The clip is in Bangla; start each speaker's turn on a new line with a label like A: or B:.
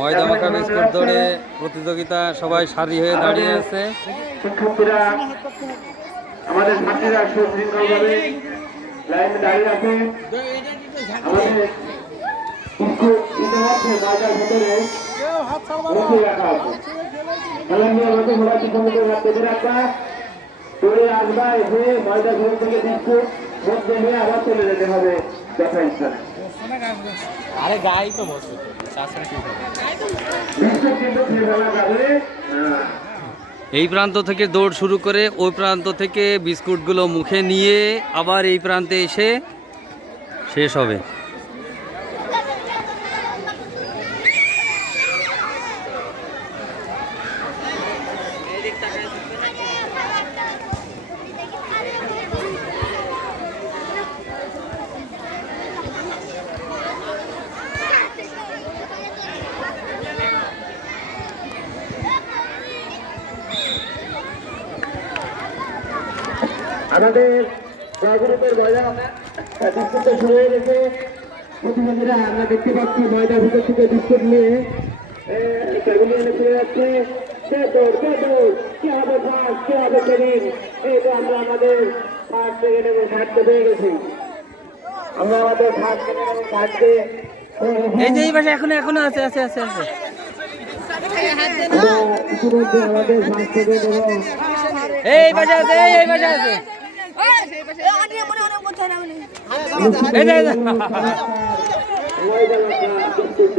A: ময়দা মাখা বিস্কুট দৌড়ে প্রতিযোগিতা সবাই সারি হয়ে দাঁড়িয়ে আছে।
B: শিক্ষার্থীরা, আমাদের ছাত্রীরা সুশৃঙ্খলভাবে লাইনে দাঁড়িয়ে আছে। আমাদের ময়দার ভেতরে মধ্যে নিয়ে আবার চলে যেতে হবে যথাস্থানে
C: আরে গাই তো বসে। তাছাড়া কি হবে
B: বিস্কুট কিন্তু খেয়ে ফেলা যাবে না
A: এই প্রান্ত থেকে দৌড় শুরু করে ওই প্রান্ত থেকে বিস্কুটগুলো মুখে নিয়ে আবার এই প্রান্তে এসে শেষ হবে।
B: আমাদের জয়গুরুদের ময়দা বিস্কুটটা শুরু হয়ে গেছে প্রতিনিধিরা আমরা দেখতে পাচ্ছি ময়দার ভিতর থেকে বিস্কুট নিয়ে সেগুলি এনে ফিরে যাচ্ছে। কে দৌড় কে দৌড় কে হবে ফার্স্ট কে হবে সেকেন্ড? এই তো আমরা আমাদের ফার্স্ট সেকেন্ড এবং থার্ডকে পেয়ে গেছি। আমরা আমাদের ফার্স্ট সেকেন্ড এবং থার্ডকে
A: এই যে এই পাশে এখনও এখনও আছে আছে আছে আছে।
B: আমাদের ফার্স্ট সেকেন্ড এবং
A: এই পাশে আছে এই এই পাশে আছে। এই